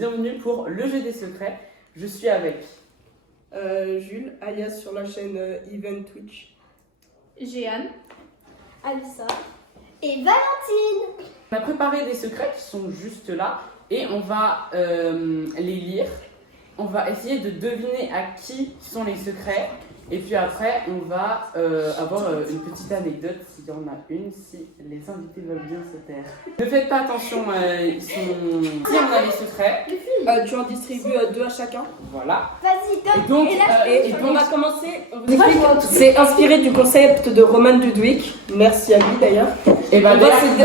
Bienvenue pour le jeu des secrets. Je suis avec Jules, alias sur la chaîne Event Twitch. Jeanne, Alissa et Valentine. On a préparé des secrets qui sont juste là et on va les lire. On va essayer de deviner à qui sont les secrets. Et puis après, on va avoir une petite anecdote, s'il y en a une, si les invités veulent bien se taire. Ne faites pas attention, ils sont... Si on a les secrets, Tu en distribues 2 à chacun. voilà. Vas-y, donne. Et donc, Et on va commencer. C'est inspiré du concept de Roman Ludwig. Merci à lui d'ailleurs. Et ben,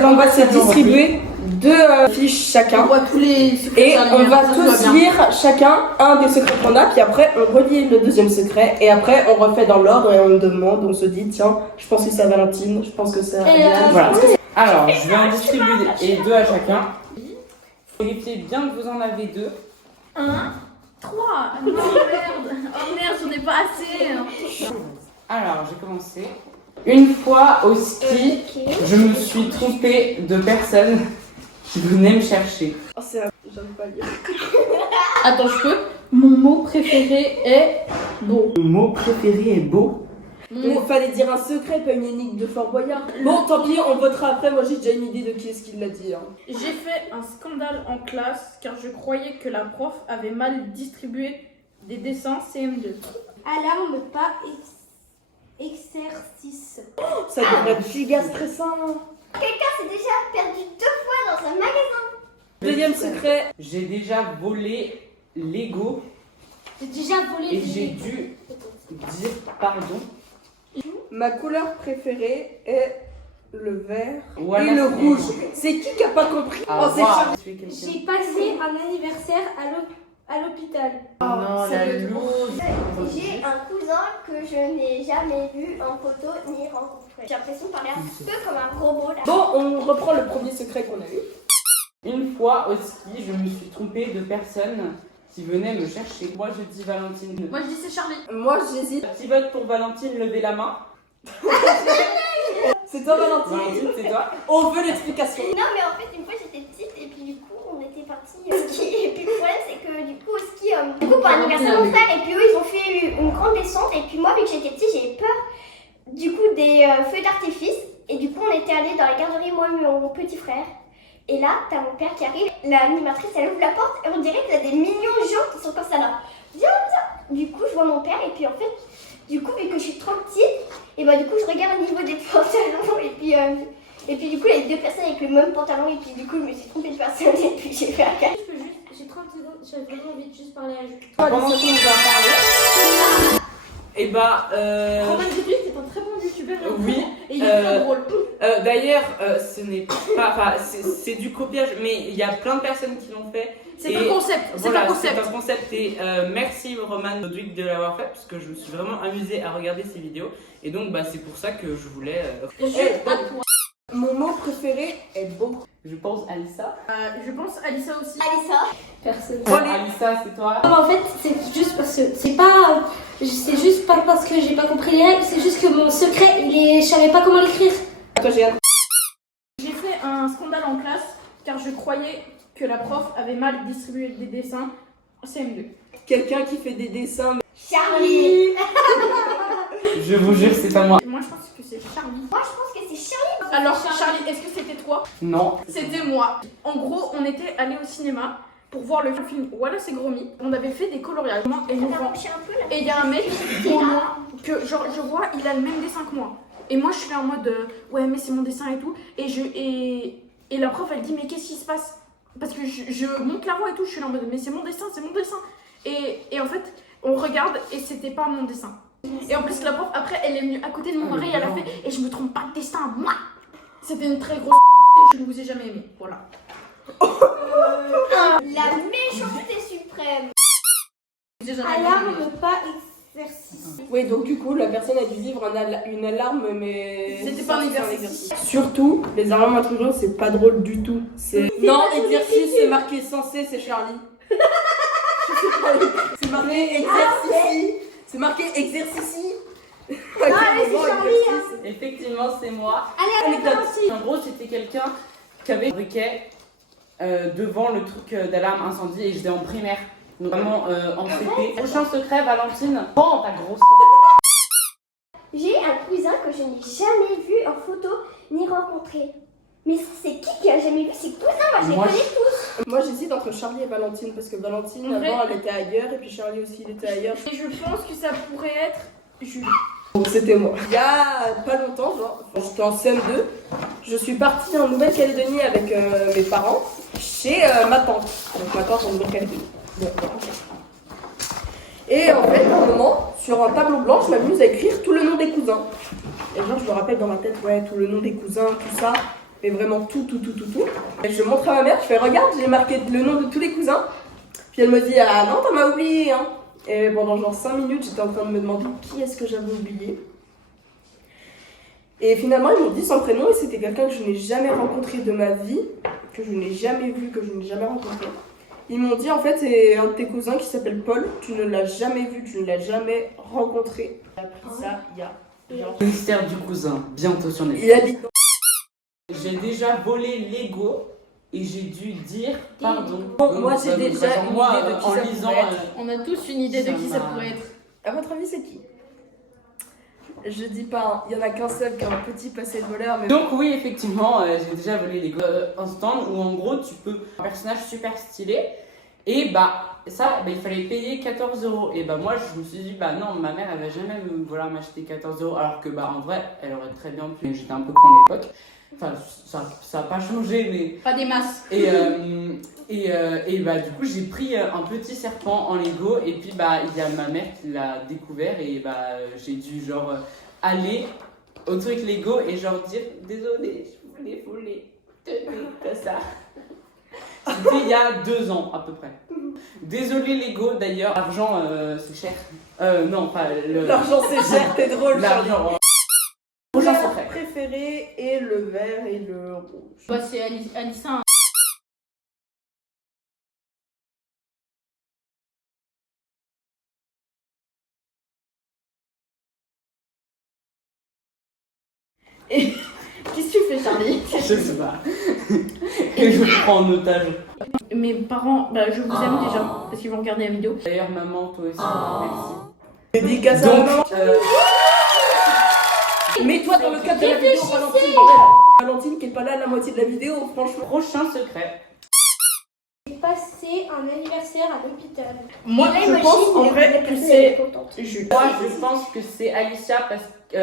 On va se distribuer 2 fiches chacun. on voit tous les secrets. Et on va tous lire chacun un des secrets qu'on a, puis après on relit le deuxième secret, et après on refait dans l'ordre et on demande, on se dit tiens, je pense que c'est à Valentine, je pense que c'est à Diane. Voilà. Alors, je vais en distribuer 2 à chacun. Vérifiez bien que vous en avez 2. 1, 3. Oh merde, j'en ai pas assez. Alors, j'ai commencé. Une fois au ski, je me suis trompée de personne qui venait me chercher. Oh, j'aime pas lire. Attends, je peux. Mon mot préféré est beau. Mon mot préféré est beau. Il fallait dire un secret, pas une énigme de Fort Boyard. Bon, tant pis, on votera après. Moi, j'ai déjà une idée de qui est-ce qui l'a dit. Hein. J'ai fait un scandale en classe car je croyais que la prof avait mal distribué des dessins CM2. Alarme, pas exercice. Ça devrait être giga stressant. Quelqu'un s'est déjà perdu 2 fois dans un magasin. Deuxième secret. J'ai déjà volé Lego J'ai déjà volé et des j'ai dû dire pardon. Ma couleur préférée est le vert Voilà, et le c'est- rouge. C'est qui a pas compris? Ah, Oh, c'est wow. Charlie. Tu es quelqu'un. J'ai passé un anniversaire à l'hôpital. Oh non, ça la doit être loose. J'ai un cousin que je n'ai jamais vu en photo ni rencontré. J'ai l'impression de parler un peu comme un robot là. Bon, on reprend le premier secret qu'on a eu. Une fois au ski, je me suis trompée de personne qui venait me chercher. Moi, je dis Valentine. Moi je dis c'est Charlie. Moi, j'hésite. Qui vote pour Valentine, levez la main. C'est toi, Valentine. Valentine, c'est toi. On veut l'explication. Non mais en fait une fois j'étais petite et puis du coup on était partis au ski et puis le problème c'est que du coup au ski pour l'anniversaire de mon frère et puis eux ils ont fait une grande descente et puis moi vu que j'étais petite j'ai peur du coup des feux d'artifice et du coup on était allés dans la garderie moi et mon petit frère et là t'as mon père qui arrive, l'animatrice elle ouvre la porte et on dirait qu'il y a des millions de gens qui sont comme ça là. Viens. Du coup je vois mon père et puis en fait du coup vu que je suis trop petite et bah du coup je regarde au niveau des pantalons et puis du coup, il y a 2 personnes avec le même pantalon et puis du coup, je me suis trompée de personne et puis j'ai fait un cas. J'ai 30 secondes, j'avais vraiment envie de juste parler à Jules. Pendant qu'on va parler. Et bah, Roman Ludwig c'est un très bon youtubeur. oui. Et il est très drôle. D'ailleurs, ce n'est pas, enfin, c'est du copiage, mais il y a plein de personnes qui l'ont fait. C'est Et un concept. C'est voilà, un concept. c'est un concept et merci Roman Ludwig de l'avoir fait parce que je me suis vraiment amusée à regarder ses vidéos et donc bah, c'est pour ça que je voulais. Jules, à toi. Mon mot préféré est beau. Je pense Alissa. Je pense Alissa aussi. Alissa. Personne. Alissa, c'est toi. Non, en fait, c'est juste parce que c'est juste pas parce que j'ai pas compris les règles, c'est juste que mon secret, je savais pas comment l'écrire. Toi, j'ai un. J'ai fait un scandale en classe car je croyais que la prof avait mal distribué des dessins CM2. Quelqu'un qui fait des dessins. Charlie. Je vous jure, c'est pas moi. Moi je pense que c'est Charlie. Moi, je pense que c'est Charlie. Alors Charlie, est-ce que c'était toi? Non. C'était moi. En gros, on était allés au cinéma pour voir le film Wallace et Gromit. On avait fait des coloriages. Et nous T'as vend. penché un peu là. Et il y a un mec au loin que genre je vois, il a le même dessin que moi. Et moi je suis là en mode ouais mais c'est mon dessin et tout. Et la prof elle dit mais qu'est-ce qui se passe? Parce que je monte la voix et tout, je suis là en mode mais c'est mon dessin, c'est mon dessin. Et en fait on regarde et c'était pas mon dessin. Et en plus la prof après elle est venue à côté de mon oreille, elle a fait et je me trompe pas de dessin, moi. C'était une très grosse je ne vous ai jamais aimé, voilà. La méchanceté suprême. Je vous ai jamais aimé. Alarme, pas exercice. Oui, donc du coup, la personne a dû vivre une alarme, mais. C'était pas un exercice. Surtout, les alarmes intelligentes, c'est pas drôle du tout. Non, pas exercice, c'est marqué censé, c'est Charlie. C'est marqué exercice. C'est marqué exercice. mais c'est Charlie, Effectivement, c'est moi. Allez, Anecdote. En gros, c'était quelqu'un qui avait un briquet devant le truc d'alarme incendie et j'étais en primaire, donc vraiment en CP. Prochain secret, Valentine, prends ta grosse. J'ai un cousin que je n'ai jamais vu en photo ni rencontré. Mais c'est qui a jamais vu ses cousins? Moi, je les connais tous. Moi, j'hésite entre Charlie et Valentine parce que Valentine, En vrai- avant, elle était ailleurs et puis Charlie aussi, il était ailleurs. Et je pense que ça pourrait être Julie. Donc, c'était moi. Il y a pas longtemps, genre, quand j'étais en CM2, je suis partie en Nouvelle-Calédonie avec mes parents chez ma tante. Donc, ma tante en Nouvelle-Calédonie. Bon, voilà. Et en fait, à un moment, sur un tableau blanc, je m'amuse à écrire tout le nom des cousins. Et genre, je me rappelle dans ma tête, ouais, tout le nom des cousins, tout ça. Mais vraiment tout. Et je montre à ma mère, je fais, regarde, j'ai marqué le nom de tous les cousins. Puis elle me dit, ah non, t'en m'as oublié, hein. Et pendant genre 5 minutes, j'étais en train de me demander qui est-ce que j'avais oublié. Et finalement, ils m'ont dit son prénom et c'était quelqu'un que je n'ai jamais rencontré de ma vie, que je n'ai jamais vu, que je n'ai jamais rencontré. Ils m'ont dit, en fait, c'est un de tes cousins qui s'appelle Paul, tu ne l'as jamais vu, tu ne l'as jamais rencontré. J'ai appris ça il y a genre... Le mystère du cousin, bientôt sur Netflix. Il a dit... J'ai déjà volé Lego et j'ai dû dire pardon. Bon, moi, j'ai Donc, déjà genre, une moi, idée de qui en ça lisant, pourrait être. On a tous une idée de Ça qui ça m'a- pourrait être. À votre avis, c'est qui? Je dis pas, hein. Il y en a qu'un seul qui a un petit passé de voleur, mais... Donc oui, effectivement, j'ai déjà volé Lego. Un stand où en gros tu peux un personnage super stylé et ça, il fallait payer 14 €. Et moi je me suis dit non, ma mère elle va jamais m'acheter 14 € alors que en vrai elle aurait très bien pu. J'étais un peu con à l'époque. Enfin ça a pas changé mais... Pas des masses. Et du coup j'ai pris un petit serpent en Lego et puis il y a ma mère qui l'a découvert et j'ai dû genre aller au truc Lego et genre dire désolé je voulais voler comme ça. C'était il y a 2 ans à peu près. Désolé Lego d'ailleurs, l'argent c'est cher. Non pas le... L'argent c'est cher, t'es drôle, Charlie. L'argent. Mon Prochain couleur secret. préféré est le vert et le rouge. C'est Alissa. Hein. Et qu'est-ce que tu fais, Charlie? Je sais pas. Et je me prends en otage. Mes parents, je vous aime déjà parce qu'ils vont regarder la vidéo. D'ailleurs maman toi aussi, merci. Dédicace à Donc, maman. Mets-toi dans le cadre de la vidéo, Valentine. Valentine qui est pas là la moitié de la vidéo, franchement. prochain secret. J'ai passé un anniversaire à l'hôpital. Moi, Et là, je imagine, pense en elle vrai est que contente. c'est Jules. Moi je pense que c'est Alicia parce que...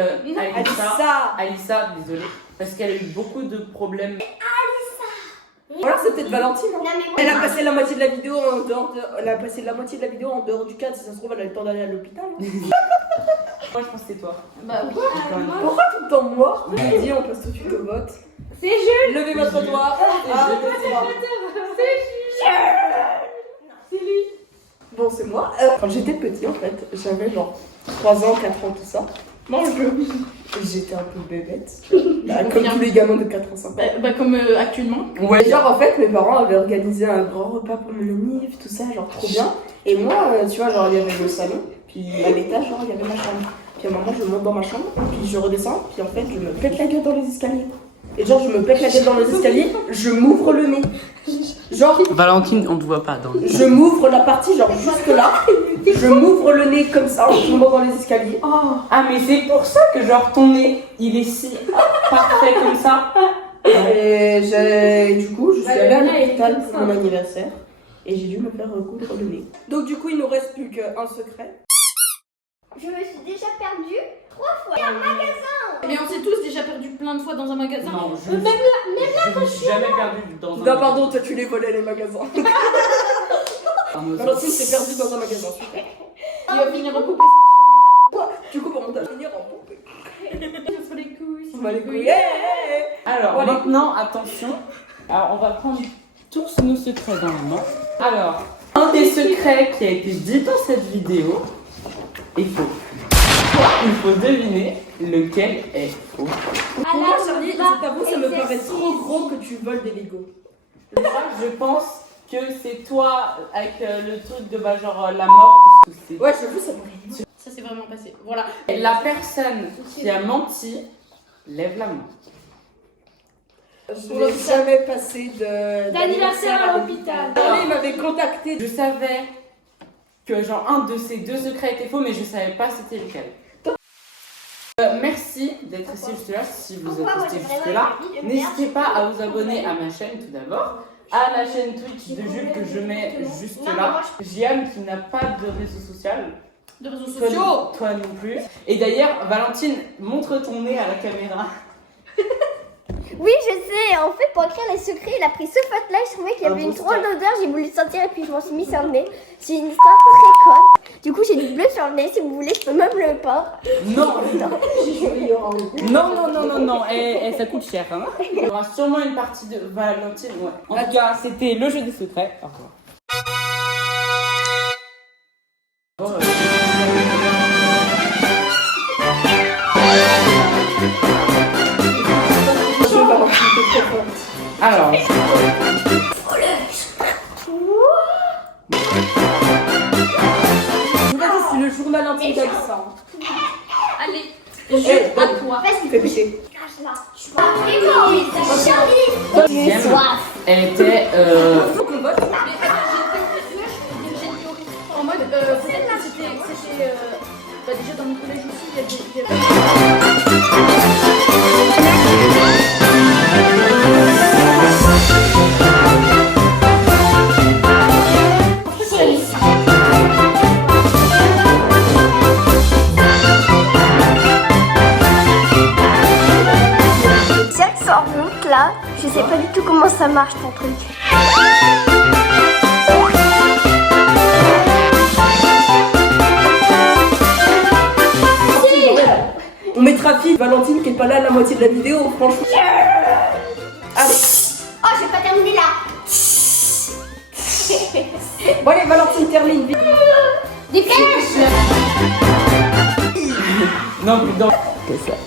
Alissa, désolée. Parce qu'elle a eu beaucoup de problèmes. Voilà, c'est peut-être Valentine. Hein. Non, mais moi, Elle a passé la moitié de la vidéo en dehors elle a passé la moitié de la vidéo en dehors du cadre. Si ça se trouve, elle a le temps d'aller à l'hôpital. Hein. Moi je pense que c'est toi. Pourquoi tout le temps moi? Je dis, on passe tout de suite au vote. C'est Jules. Levez votre Jules. doigt. Ah, c'est moi. C'est lui. Bon, c'est moi. Quand j'étais petit, en fait, j'avais genre 3 ans, 4 ans, tout ça. Mange J'étais un peu bébête. Comme tous les gamins de 4 ans, 5 ans. Comme actuellement. Ouais. Et genre, en fait, mes parents avaient organisé un grand repas pour mon anniv, tout ça, genre trop bien. Et moi, tu vois, genre, il y avait le salon, puis à l'étage, genre, il y avait ma chambre. Puis à un moment, je monte dans ma chambre, puis je redescends, puis en fait, je me pète la gueule dans les escaliers. Et genre, je me pète la gueule dans les escaliers, je m'ouvre le nez. Genre, Valentine, on te voit pas dans le... je m'ouvre la partie, genre, jusque là. Je m'ouvre le nez comme ça, en tombant dans les escaliers. Ah mais c'est pour ça que genre ton nez, il est si parfait comme ça. Et du coup, je suis allée à Ouais, l'hôpital ouais, pour mon anniversaire. Et j'ai dû me faire recoudre le nez. Donc du coup, il nous reste plus qu'un secret. je me suis déjà perdue 3 fois. Il y a un magasin. Mais on s'est tous déjà perdu plein de fois dans un magasin. Non, je me suis jamais perdu dans un... Non, pardon, toi tu les volais les magasins. Valentine s'est perdue dans un magasin, super. Il va finir en coupé. Du coup, pour montage, venir en pompée. Sur les couilles. On va les couilles. Yeah. Alors Allez. maintenant, attention. Alors on va prendre tous nos secrets dans la main. Alors, un des secrets qui a été dit dans cette vidéo est faux. Il faut deviner lequel est faux. Moi, Charlie, je t'avoue, ça me paraît trop gros que tu voles des Legos. Moi, je pense que c'est toi avec le truc de genre la mort. Parce que c'est... Ouais, j'avoue, ça paraît. Ça s'est vraiment passé. Voilà. La personne qui a menti lève la main. Je n'ai jamais passé D'anniversaire à l'hôpital. Il m'avait contacté. Je savais que genre un de ces deux secrets était faux, mais je savais pas c'était lequel. Merci d'être ici jusque là. Si vous êtes resté jusque là, n'hésitez pas à vous abonner à ma chaîne tout d'abord, à la chaîne Twitch de Jules que je mets juste là. Jiam qui n'a pas de réseau social. De réseaux Toi, sociaux. toi non plus. Et d'ailleurs, Valentine, montre ton nez à la caméra. Oui, je sais. En fait, pour écrire les secrets, il a pris ce fait-là. Je trouvais qu'il y avait une drôle d'odeur. J'ai voulu le sentir et puis je m'en suis mis sur le nez. C'est une histoire très conne. Du coup, j'ai du bleu sur le nez. Si vous voulez, je peux même le peindre. Non, non. Et ça coûte cher. Hein. Il y aura sûrement une partie de Valentine. Ouais. En tout cas, c'était le jeu des secrets. Au revoir. Alors, C'est le journal intime d'Alissa. Allez, Eh, à toi. Fais péter. deuxième, elle était. Faut qu'on vote. En mode, peut-être là, c'était déjà dans mon collège aussi, il y a Tiens, c'est en route là. Je sais pas du tout comment ça marche ton truc. On mettra fille Valentine qui est pas là à la moitié de la vidéo, franchement. Allez. Oh, j'ai pas terminé là. Bon allez, Valentine termine vite. Dépêche. Non, plus dans. C'est ça.